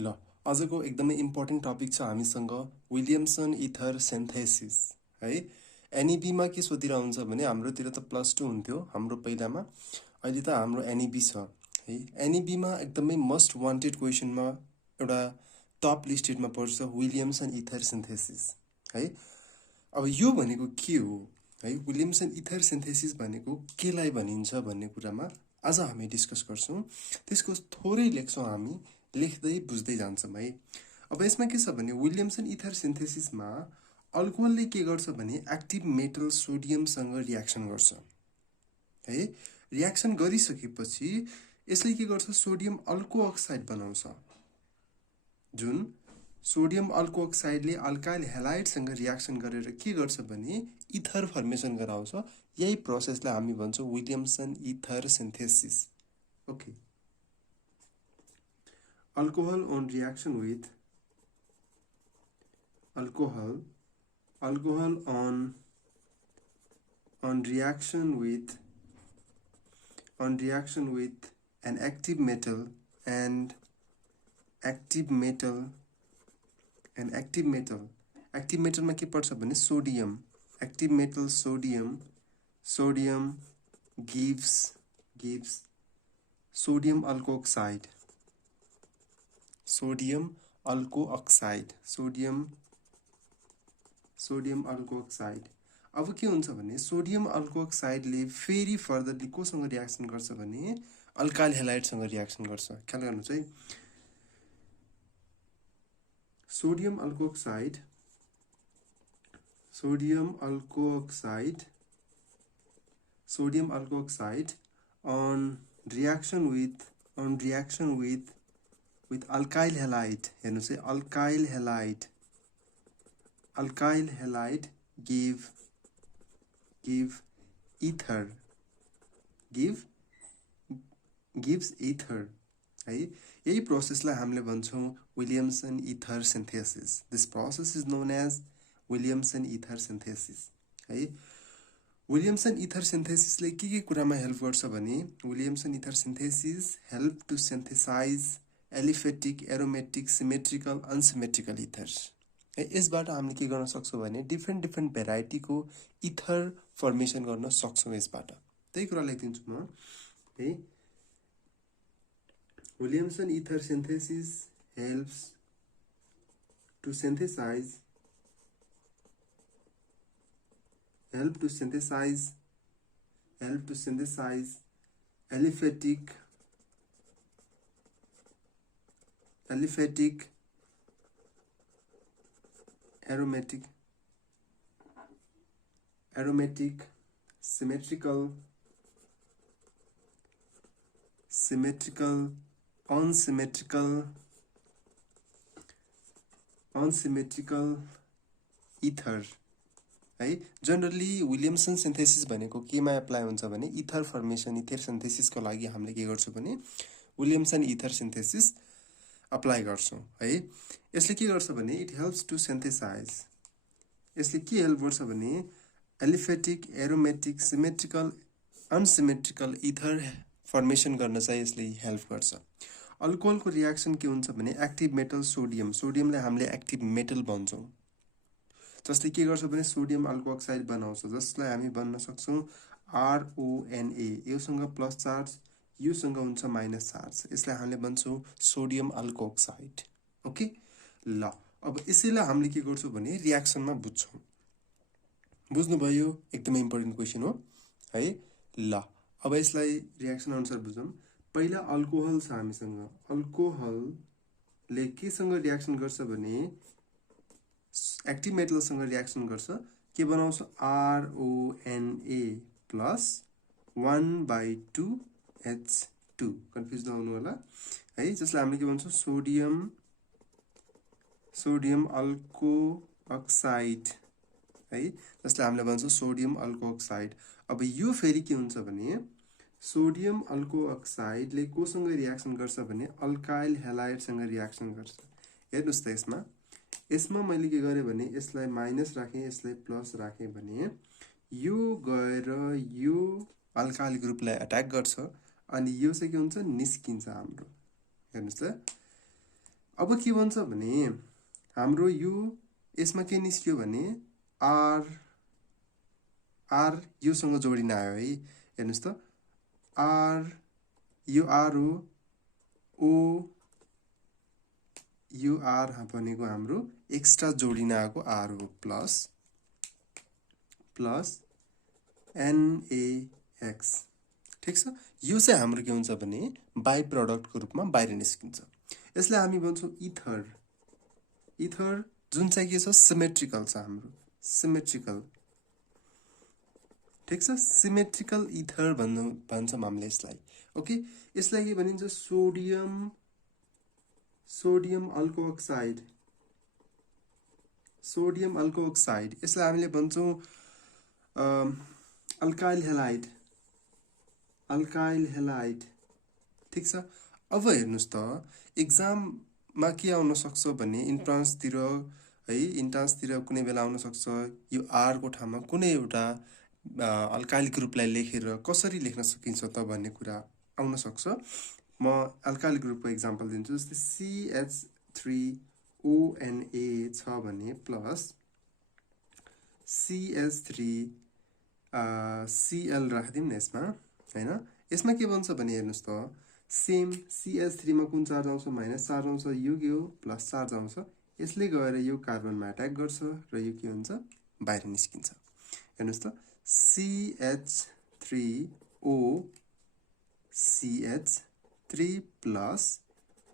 ल आजको एकदमै इम्पोर्टेन्ट टपिक छ हामीसँग विलियमसन इथर सिन्थेसिस है। एनइबीमा के सोधिरहन्छ भने हाम्रोतिर त +2 हुन्थ्यो हाम्रो पहिलामा, अहिले त हाम्रो एनइबी छ है। एनइबीमा एकदमै मोस्ट वान्टेड क्वेसनमा एउटा टप लिस्टेडमा पर्छ विलियमसन इथर सिन्थेसिस है। अब यो भनेको के हो है, विलियमसन इथर सिन्थेसिस भनेको केलाई भनिन्छ भन्ने कुरामा आज हामी डिस्कस गर्छौँ। त्यसको थोरै लेख्छौँ हामी, लेख्दै बुझ्दै जान्छौँ है। अब यसमा के छ भने विलियमसन इथर सिन्थेसिसमा अल्कोहलले के गर्छ भने एक्टिभ मेटल सोडियमसँग रियाक्सन गर्छ है। रियाक्सन गरिसकेपछि यसले के गर्छ, सोडियम अल्को अक्साइड बनाउँछ। जुन सोडियम अल्को अक्साइडले अल्काइल हेलाइडसँग रियाक्सन गरेर के गर्छ भने इथर फर्मेसन गराउँछ। यही प्रोसेसलाई हामी भन्छौँ Williamson ether synthesis. Okay, alcohol on reaction with alcohol on reaction with an active metal and active metal में के पर्छ भने sodium, active metal sodium gives sodium alco oxide, sodium alco oxide। अब के हुन्छ भने सोडियम अल्को अक्साइडले फेरि फर्दरली कोसँग रियाक्सन गर्छ भने अल्काइल हेलाइडसँग रियाक्सन गर्छ। ख्याल गर्नुहोस् है, sodium alkoxide on reaction with alkyl halide, हेर्नुहोस् है, alkyl halide gives ether है। यही प्रोसेसलाई हामीले भन्छौँ Williamson ether synthesis. This process is known as Williamson ether synthesis है। विलियमसन इथर सिन्थेसिसले के कुरामा हेल्प गर्छ भने Williamson ether synthesis help to synthesise aliphatic, aromatic, symmetrical, unsymmetrical ethers है। यसबाट हामीले के गर्न सक्छौँ भने डिफ्रेन्ट भेराइटीको इथर फर्मेसन गर्न सक्छौँ यसबाट। त्यही कुरा लेखिदिन्छु म है। Williamson ether synthesis helps to synthesize aliphatic, aromatic, symmetrical, unsymmetrical ether है। जनरली विलियमसन सिन्थेसिस भनेको केमा एप्लाई हुन्छ भने इथर फर्मेसन, इथर सिन्थेसिसको लागि हामीले के गर्छौँ भने विलियमसन इथर सिन्थेसिस अप्लाई गर्छौँ है। यसले के गर्छ भने इट हेल्प्स टु सिन्थेसाइज, यसले के हेल्प गर्छ भने aliphatic, aromatic, symmetrical, unsymmetrical ether formation गर्न चाहिँ यसले हेल्प गर्छ। अल्कोहलको रियाक्सन के हुन्छ भने एक्टिभ मेटल सोडियमलाई हामीले एक्टिभ मेटल भन्छौँ। जसले के गर्छ भने सोडियम अल्को अक्साइड बनाउँछ, जसलाई हामी भन्न सक्छौँ RONA। योसँग प्लस चार्ज, योसँग हुन्छ माइनस चार्ज, यसलाई हामीले भन्छौँ सोडियम अल्को अक्साइड। ओके, ल अब यसैलाई हामीले के गर्छौँ भने रियाक्सनमा बुझ्छौँ। बुझ्नुभयो, एकदमै इम्पोर्टेन्ट क्वेसन हो है। ल अब यसलाई रियाक्सन अनुसार बुझौँ। पहिला अल्कोहल छ हामीसँग, अल्कोहलले केसँग रियाक्सन गर्छ भने एक्टिभ मेटलसँग रियाक्सन गर्छ, के बनाउँछ RONA प्लस 1/2H2, कन्फ्युज नहुनु होला है। जसलाई हामीले के भन्छौँ सोडियम अल्को अक्साइड है, जसलाई हामीले भन्छौँ सोडियम अल्को अक्साइड। अब यो फेरि के हुन्छ भने सोडियम अल्को अक्साइडले कोसँग रियाक्सन गर्छ भने अल्काइल हेलाइडसँग रियाक्सन गर्छ। हेर्नुहोस् त, यसमा मैले के गरेँ भने यसलाई माइनस राखेँ, यसलाई प्लस राखेँ भने यो गएर यो अल्काइल ग्रुपलाई अट्याक गर्छ अनि यो चाहिँ के हुन्छ, निस्किन्छ हाम्रो। हेर्नुहोस् त, अब के भन्छ भने हाम्रो यो यसमा के निस्क्यो भने आर आर योसँग जोडिन आयो है। हेर्नुहोस् त आर यो आर हो, ओ यो आर भनेको हाम्रो एक्स्ट्रा जोडिन आएको आर हो, प्लस प्लस NaX। ठिक छ, यो चाहिँ हाम्रो के हुन्छ भने बाई प्रडक्टको रूपमा बाहिर निस्किन्छ। यसलाई हामी भन्छौँ इथर। इथर जुन चाहिँ के छ सिमेट्रिकल छ हाम्रो, सिमेट्रिकल। ठिक छ, सिमेट्रिकल इथर भन्छौँ हामीले यसलाई। ओके, यसलाई के भनिन्छ सोडियम अल्कोअक्साइड, सोडियम अल्कोअक्साइड। यसलाई हामीले भन्छौँ अल्काइल हेलाइड, अल्काइल हेलाइड। ठिक छ, अब हेर्नुहोस् त एक्जाममा के आउन सक्छ भने इन्ट्रान्सतिर है, इन्ट्रान्सतिर कुनै बेला आउन सक्छ यो आरको ठाउँमा कुनै एउटा अल्काइल ग्रुपलाई लेखेर कसरी लेख्न सकिन्छ त भन्ने कुरा आउन सक्छ। म अल्काइल ग्रुपको इक्जाम्पल दिन्छु। जस्तै CH3ONA छ भने प्लस CH3Cl राखिदिउँ न यसमा हैन। यसमा के भन्छ भने हेर्नुहोस् त सेम CH3 मा कुन चार्ज आउँछ माइनस चार्ज आउँछ, यो के हो प्लस चार्ज आउँछ। यसले गएर यो कार्बनमा अट्याक गर्छ र यो के हुन्छ बाहिर निस्किन्छ। हेर्नुहोस् त CH3O CH3 प्लस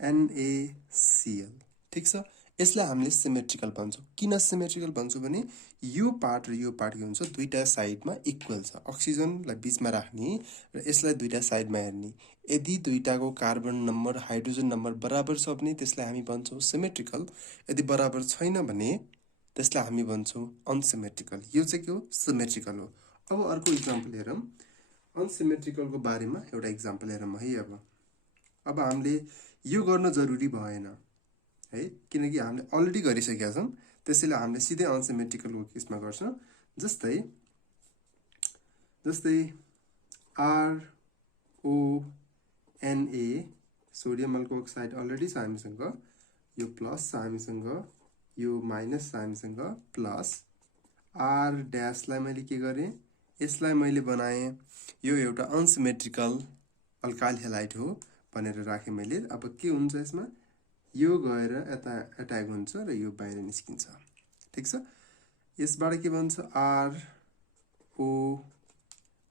NaCl। ठिक छ, यसलाई हामीले सिमेट्रिकल भन्छौँ। किन सिमेट्रिकल भन्छौँ भने यो पार्ट र यो पार्ट के हुन्छ दुईटा साइडमा इक्वल छ। अक्सिजनलाई बीचमा राख्ने र यसलाई दुईटा साइडमा हेर्ने। यदि दुईटाको कार्बन नम्बर हाइड्रोजन नम्बर बराबर छ भने त्यसलाई हामी भन्छौँ सिमेट्रिकल। यदि बराबर छैन भने त्यसलाई हामी भन्छौँ अनसिमेट्रिकल। यो चाहिँ के हो सिमेट्रिकल हो। अब अर्को इक्जाम्पल हेरौँ, अनसिमेट्रिकलको बारेमा एउटा इक्जाम्पल हेरौँ है। अब हामीले यो गर्न जरुरी भएन है, किनकि हामीले अलरेडी गरिसकेका छौँ। त्यसैले हामीले सिधै अनसिमेट्रिकलको केसमा गर्छौँ। जस्तै RONA सोडियम अल्कोअक्साइड अलरेडी छ हामीसँग, यो प्लस छ हामीसँग, यो माइनस छ हामीसँग, प्लस आर ड्यासलाई मैले के गरेँ यसलाई मैले बनाएँ यो एउटा अनसिमेट्रिकल अल्काइल हेलाइड हो भनेर राखेँ मैले। अब के हुन्छ यसमा यो गएर यता अट्याक हुन्छ र यो बाहिर निस्किन्छ। ठिक छ, यसबाट के भन्छ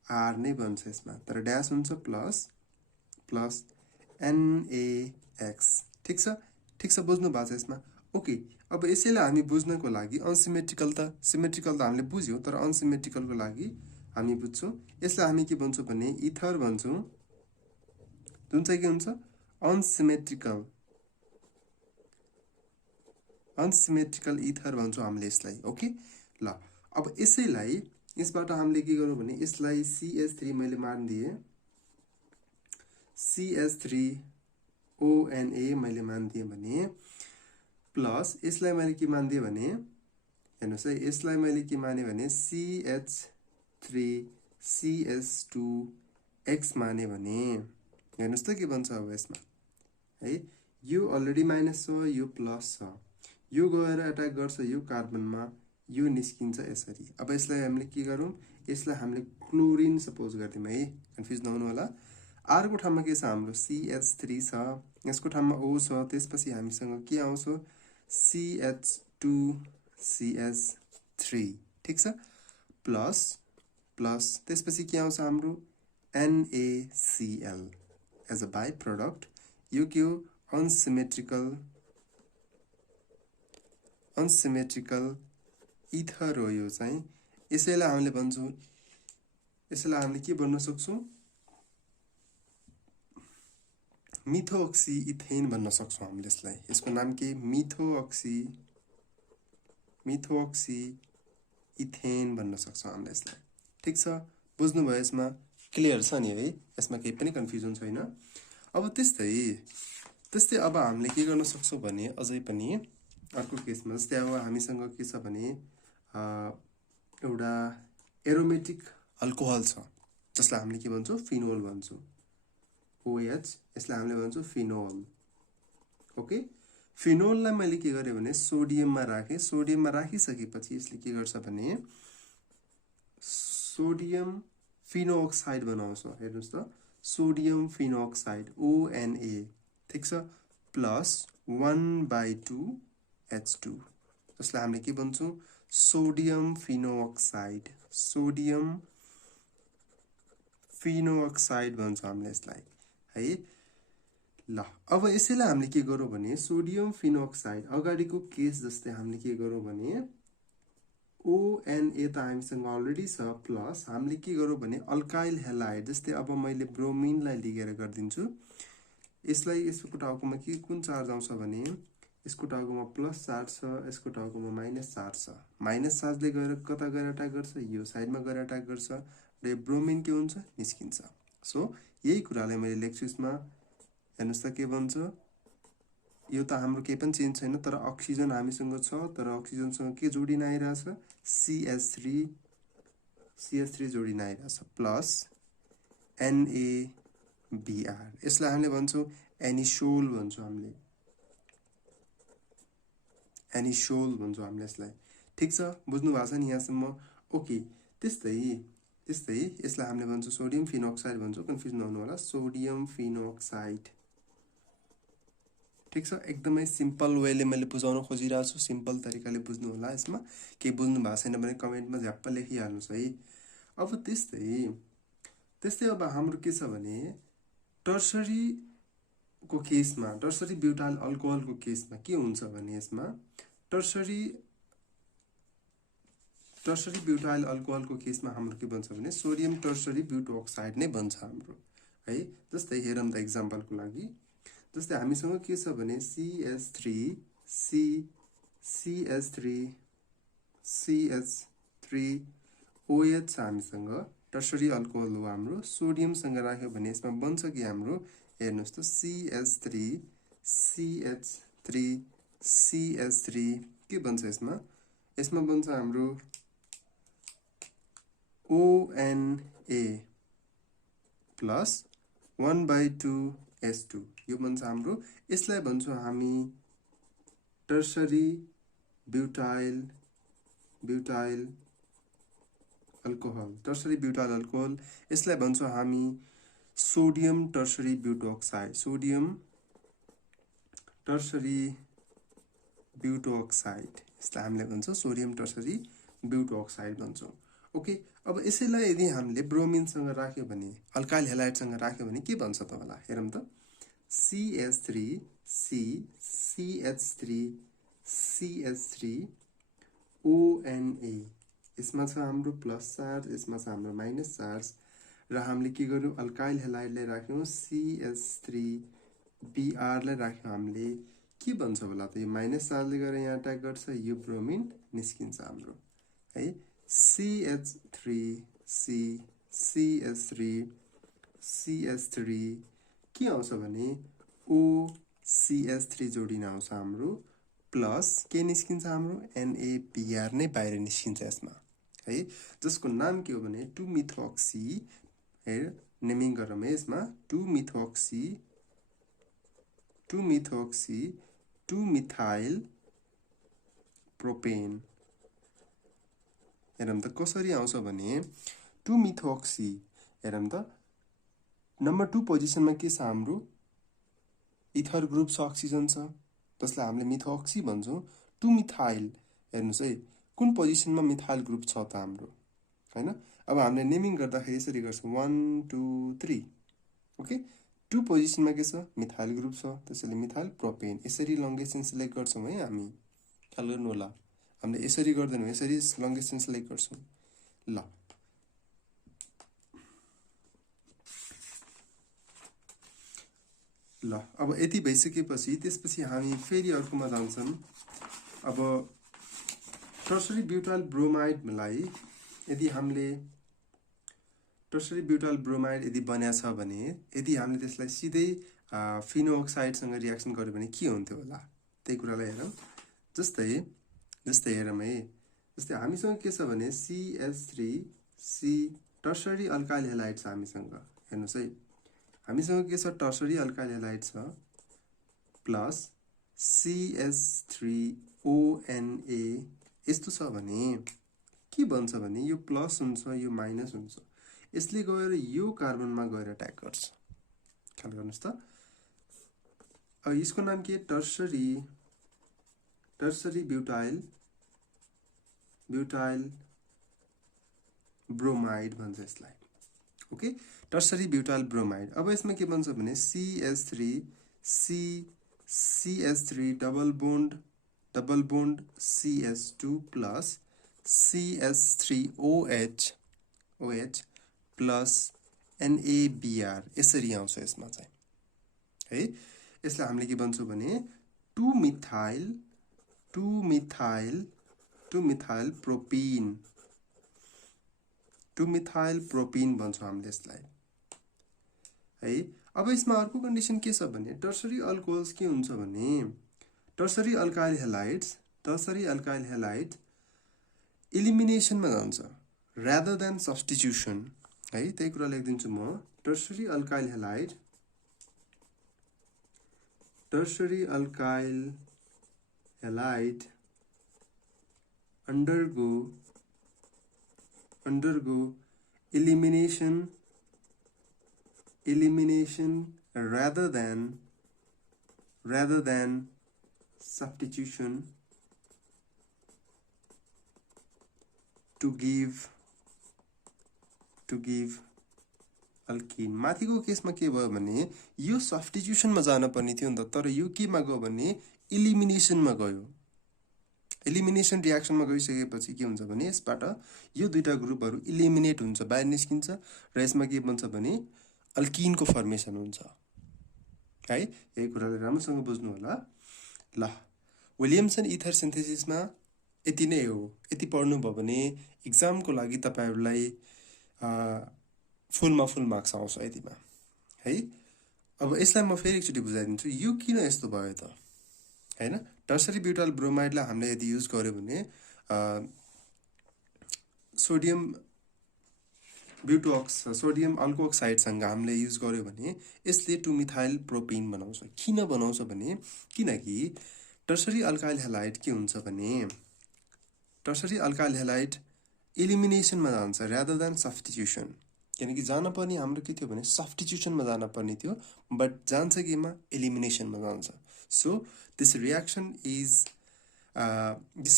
ROR नै भन्छ यसमा, तर ड्यास हुन्छ प्लस प्लस NaX। ठिक छ, ठिक छ, बुझ्नु भएको छ यसमा। ओके, अब यसैलाई हामी बुझ्नको लागि अनसिमेट्रिकल त सिमेट्रिकल त हामीले बुझ्यौँ, तर अनसिमेट्रिकलको लागि हामी बुझ्छौँ। यसलाई हामी के भन्छौँ भने इथर भन्छौँ, जुन चाहिँ के हुन्छ अनसिमेट्रिकल इथर भन्छौँ हामीले यसलाई। ओके ल, अब यसैलाई यसबाट हामीले के गरौँ भने यसलाई CH3 मैले मानिदिएँ, CH3ONA मैले मानिदिएँ भने प्लस यसलाई मैले के मानिदिएँ भने हेर्नुहोस् है, यसलाई मैले के माने भने CH3CH2X माने भने हेर्नुहोस् त के भन्छ अब यसमा है, यो अलरेडी माइनस छ, यो प्लस छ, यो गएर अट्याक गर्छ यो कार्बनमा, यो निस्किन्छ यसरी। अब यसलाई हामीले के गरौँ, यसलाई हामीले क्लोरिन सपोज गरिदिउँ है, कन्फ्युज नहुनु होला। आरको ठाउँमा के छ हाम्रो CH3 छ, यसको ठाउँमा O छ, त्यसपछि हामीसँग के आउँछ CH2CH3। ठिक छ, प्लस प्लस त्यसपछि के आउँछ हाम्रो NaCl as a by product. यो के हो अनसिमेट्रिकल इथर हो यो चाहिँ। यसैलाई हामीले भन्छौँ, यसैलाई हामीले के भन्न सक्छौँ मिथोअक्सी इथेन भन्न सक्छौँ हामीले यसलाई। यसको नाम के मिथोअक्सी इथेन भन्न सक्छौँ हामीले यसलाई। ठिक छ, बुझ्नुभयो यसमा, क्लियर छ नि है, यसमा केही पनि कन्फ्युजन छैन। अब त्यस्तै अब हामीले के गर्न सक्छौँ भने अझै पनि अर्को केसमा जस्तै अब हामीसँग के छ भने एउटा एरोमेटिक अल्कोहल छ जसलाई हामीले के भन्छौँ फिनोल भन्छौँ, OH, यसलाई हामीले भन्छौँ फिनोल। ओके, फिनोललाई मैले के गरेँ भने सोडियममा राखेँ। सोडियममा राखिसकेपछि यसले के गर्छ भने सोडियम फिनोअक्साइड बनाउँछ। हेर्नुहोस् त, सोडियम फिनोअक्साइड ONA, ठिक छ, प्लस 1/2 H2, जसलाई हामीले के भन्छौँ सोडियम फिनोअक्साइड, सोडियम फिनोअक्साइड भन्छ हामीले यसलाई है। ल अब यसैलाई हामीले के गरौँ भने सोडियम फिनोअक्साइड अगाडिको केस जस्तै हामीले के गरौँ भने ONA त हामीसँग अलरेडी छ, प्लस हामीले के गरौँ भने अल्काइल हेलाइड, जस्तै अब मैले ब्रोमिनलाई लिएर गरिदिन्छु। यसलाई यसको टाउकोमा के कुन चार्ज आउँछ भने यसको टाउकोमा प्लस चार्ज छ, यसको टाउकोमा माइनस चार्ज छ। माइनस चार्जले गएर कता गएर अट्याक गर्छ, यो साइडमा गएर अट्याक गर्छ र यो ब्रोमिन के हुन्छ निस्किन्छ। सो यही कुरालाई मैले लेख्छु यसमा। हेर्नुहोस् त के भन्छ, यो त हाम्रो केही पनि चेन्ज छैन, तर अक्सिजन हामीसँग छ, तर अक्सिजनसँग के जोडिन आइरहेछ CH3 जोडिन आइरहेछ प्लस NaBr। यसलाई हामीले भन्छौँ एनिसोल भन्छौँ, हामीले एनिसोल भन्छौँ हामीले यसलाई। ठिक छ, बुझ्नु भएको छ नि यहाँसम्म? ओके, त्यस्तै यसलाई हामीले भन्छौँ सोडियम फिनोअक्साइड भन्छौँ, कन्फ्युज नहुनु होला, सोडियम फिनोअक्साइड। ठिक छ, एकदमै सिम्पल वेले मैले बुझाउन खोजिरहेको छु, सिम्पल तरिकाले बुझ्नु होला। यसमा केही बुझ्नु भएको छैन भने कमेन्टमा झ्याप्प लेखिहाल्नुहोस् है। अब त्यस्तै अब हाम्रो के छ भने टर्सरीको केसमा, टर्सरी ब्युटाइल अल्कोहलको केसमा के हुन्छ भने यसमा टर्सरी ब्युटाइल अल्कोहलको केसमा हाम्रो के बन्छ भने सोडियम टर्सरी ब्युटोअक्साइड नै बन्छ हाम्रो है। जस्तै हेरौँ त इक्जाम्पलको लागि, जस्तै हामीसँग के छ भने CH3OH छ हामीसँग, टर्सरी अल्कोहल हो हाम्रो। सोडियमसँग राख्यो भने यसमा बन्छ कि हाम्रो, हेर्नुहोस् त CH3 के बन्छ यसमा बन्छ हाम्रो ONA प्लस 1/2 H2, यो बन्छ हाम्रो। यसलाई भन्छौँ हामी tertiary butyl alcohol, tertiary butyl alcohol. यसलाई भन्छौँ हामी सोडियम टर्सरी ब्युटोअक्साइड, सोडियम टर्सरी ब्युटोअक्साइड, यसलाई हामीले भन्छौँ सोडियम टर्सरी ब्युटोअक्साइड भन्छौँ। ओके, अब यसैलाई यदि हामीले ब्रोमिनसँग राख्यो भने, अल्काइल हेलाइडसँग राख्यो भने के भन्छ त होला, हेरौँ त। CH3ONA, यसमा छ हाम्रो प्लस चार्ज, यसमा छ हाम्रो माइनस चार्ज, र हामीले के गर्यौँ अल्काइल हेलाइडलाई राख्यौँ CH3Br लाई राख्यौँ हामीले। के भन्छ होला त, यो माइनस चार्जले गरेर यहाँ अट्याक गर्छ, यो ब्रोमिन निस्किन्छ हाम्रो है। CH3 के आउँछ भने OCH3 जोडिन आउँछ हाम्रो, प्लस के निस्किन्छ हाम्रो NaBr नै बाहिर निस्किन्छ यसमा है, जसको नाम के हो भने 2-मिथोक्सी। हेर नेमिङ गरौँ है यसमा, 2-मिथाइल प्रोपेन। हेरौँ त कसरी आउँछ भने 2-मिथोक्सी, हेरौँ त नम्बर 2 पोजिसनमा के छ हाम्रो इथर ग्रुप छ, अक्सिजन छ, जसलाई हामीले मिथोक्सी भन्छौँ। 2-मिथाइल, हेर्नुहोस् है कुन पोजिसनमा मिथाइल ग्रुप छ त हाम्रो हैन। अब हामीले नेमिङ गर्दाखेरि यसरी गर्छौँ 1 2 3। ओके, 2 पोजिसनमा के छ मिथाइल ग्रुप छ, त्यसैले मिथाइल प्रोपेन। यसरी लङ्गेस्ट चेन सिलेक्ट गर्छौँ है हामी, ख्याल गर्नु होला। हामीले यसरी गर्दैनौँ, यसरी लङ्गेस्ट चेन सिलेक्ट गर्छौँ। ल अब यति भइसकेपछि त्यसपछि हामी फेरि अर्कोमा जान्छौँ। अब टर्सरी ब्युटाइल ब्रोमाइडलाई यदि हामीले टर्सरी ब्युटाइल ब्रोमाइड यदि बन्या छ भने, यदि हामीले त्यसलाई सिधै फिनोअक्साइडसँग रियाक्सन गर्यो भने के हुन्थ्यो होला, त्यही कुरालाई हेरौँ। जस्तै हेरौँ है, जस्तै हामीसँग के छ भने CH3C टर्सरी अल्काइल हेलाइड छ हामीसँग। हेर्नुहोस् है, हामीसँग के छ टर्सरी अल्काइल हेलाइड छ प्लस CH3ONA यस्तो छ भने के भन्छ भने यो प्लस हुन्छ यो माइनस हुन्छ, यसले गएर यो कार्बनमा गएर अट्याक गर्छ। ख्याल गर्नुस् त। यसको नाम के टर्सरी ब्युटाइल ब्रोमाइड भन्छ यसलाई। Okay, tertiary butyl bromide. अब यसमा के भन्छ भने CH3 double bond CH2 plus CH3OH plus NaBr यसरी आउँछ यसमा चाहिँ है। यसलाई हामीले के भन्छौँ भने 2 मिथाइल प्रोपिन भन्छौँ हामीले यसलाई है। अब यसमा अर्को कन्डिसन के छ भने टर्सरी अल्कोहल्स के हुन्छ भने टर्सरी अल्काइल हेलाइड इलिमिनेसनमा जान्छ rather than substitution है। त्यही कुरा लेखिदिन्छु म। Tertiary alkyl halide undergo elimination rather than substitution to give alkene. माथिको केसमा के भयो भने यो सब्स्टिट्युसनमा जान पर्ने थियो नि त, तर यो केमा गयो भने इलिमिनेसनमा गयो। इलिमिनेसन रियाक्सनमा गइसकेपछि के हुन्छ भने यसबाट यो दुईटा ग्रुपहरू इलिमिनेट हुन्छ, बाहिर निस्किन्छ र यसमा के भन्छ भने अल्किनको फर्मेसन हुन्छ है। यही कुरालाई राम्रोसँग बुझ्नु होला। ल, विलियमसन इथर सिन्थेसिसमा यति नै हो। यति पढ्नुभयो भने इक्जामको लागि तपाईहरूलाई फुल मार्क्स आउँछ यतिमा है। अब यसलाई म फेरि एकचोटि बुझाइदिन्छु यो किन यस्तो भयो त हैन। टर्सरी ब्युटाइल ब्रोमाइडलाई हामीले यदि युज गर्यो भने सोडियम अल्कोअक्साइडसँग हामीले युज गर्यो भने यसले 2 मिथाइल प्रोपिन बनाउँछ। किन बनाउँछ भने किनकि टर्सरी अल्काइल हेलाइड के हुन्छ भने टर्सरी अल्काइल हेलाइड इलिमिनेसनमा जान्छ rather than substitution। किनकि जान पर्ने हाम्रो के थियो भने सब्स्टिट्युसनमा जान पर्ने थियो, बट जान्छ केमा एलिमिनेसनमा जान्छ। So this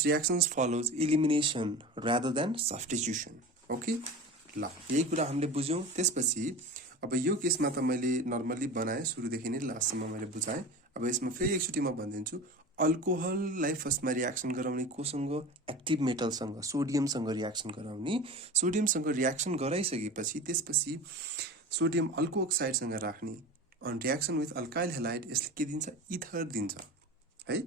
reaction follows elimination rather than substitution. Okay, ल यही कुरा हामीले बुझ्यौँ। त्यसपछि अब यो केसमा त मैले नर्मली बनाएँ, सुरुदेखि नै लास्टसम्म मैले बुझाएँ। अब यसमा फेरि एकचोटि म भनिदिन्छु। अल्कोहललाई फर्स्टमा रियाक्सन गराउने कोसँग एक्टिभ मेटलसँग सोडियमसँग रियाक्सन गराउने। सोडियमसँग रियाक्सन गराइसकेपछि त्यसपछि सोडियम अल्कोअक्साइडसँग राख्ने। On reaction with alkyl halide यसले के दिन्छ इथर दिन्छ है।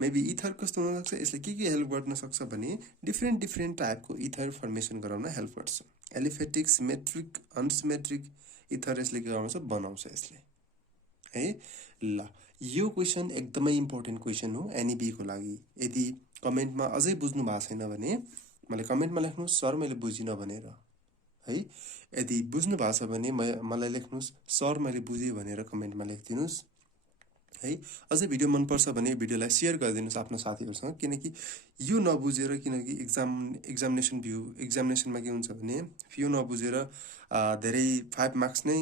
मेबी इथर कस्तो हुनसक्छ, यसले के हेल्प गर्न सक्छ भने डिफ्रेन्ट टाइपको इथर फर्मेसन गराउन हेल्प गर्छ। एलिफेटिक, सिमेट्रिक, अनसिमेट्रिक इथर यसले के गर्छ बनाउँछ यसले है। ल, यो क्वेसन एकदमै इम्पोर्टेन्ट क्वेसन हो एनइबीको लागि। यदि कमेन्टमा अझै बुझ्नु भएको छैन भने मलाई कमेन्टमा लेख्नुहोस् सर मैले बुझिनँ भनेर है। यदि बुझ्नु भएको छ भने मलाई लेख्नुहोस् सर मैले बुझेँ भनेर कमेन्टमा लेखिदिनुहोस् है। अझै भिडियो मनपर्छ भने भिडियोलाई सेयर गरिदिनुहोस् आफ्नो साथीहरूसँग, किनकि यो नबुझेर किनकि एक्जामिनेसनमा के हुन्छ भने यो नबुझेर धेरै 5 मार्क्स नै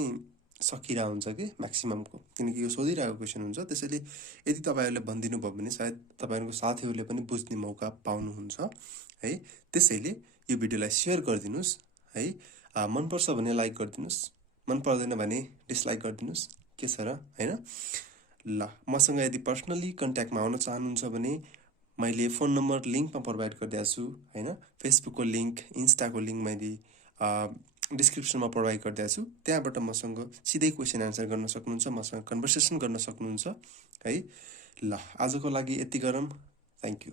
सकिरहेको हुन्छ कि म्याक्सिममको, किनकि यो सोधिरहेको क्वेसन हुन्छ। त्यसैले यदि तपाईँहरूले भनिदिनु भयो भने सायद तपाईँहरूको साथीहरूले पनि बुझ्ने मौका पाउनुहुन्छ है। त्यसैले यो भिडियोलाई सेयर गरिदिनुहोस् है। मनपर्छ भने लाइक गरिदिनुहोस्, मन पर्दैन भने डिसलाइक गरिदिनुहोस्, के छ र होइन। ल, मसँग यदि पर्सनली कन्ट्याक्टमा आउन चाहनुहुन्छ भने मैले फोन नम्बर लिङ्कमा प्रोभाइड गरिदिएको छु होइन। फेसबुकको लिङ्क, इन्स्टाको लिङ्क मैले डिस्क्रिप्सनमा प्रोभाइड गरिदिएको छु। त्यहाँबाट मसँग सिधै क्वेसन एन्सर गर्न सक्नुहुन्छ, मसँग कन्भर्सेसन गर्न सक्नुहुन्छ है। ल, आजको लागि यति गरौँ। Thank you.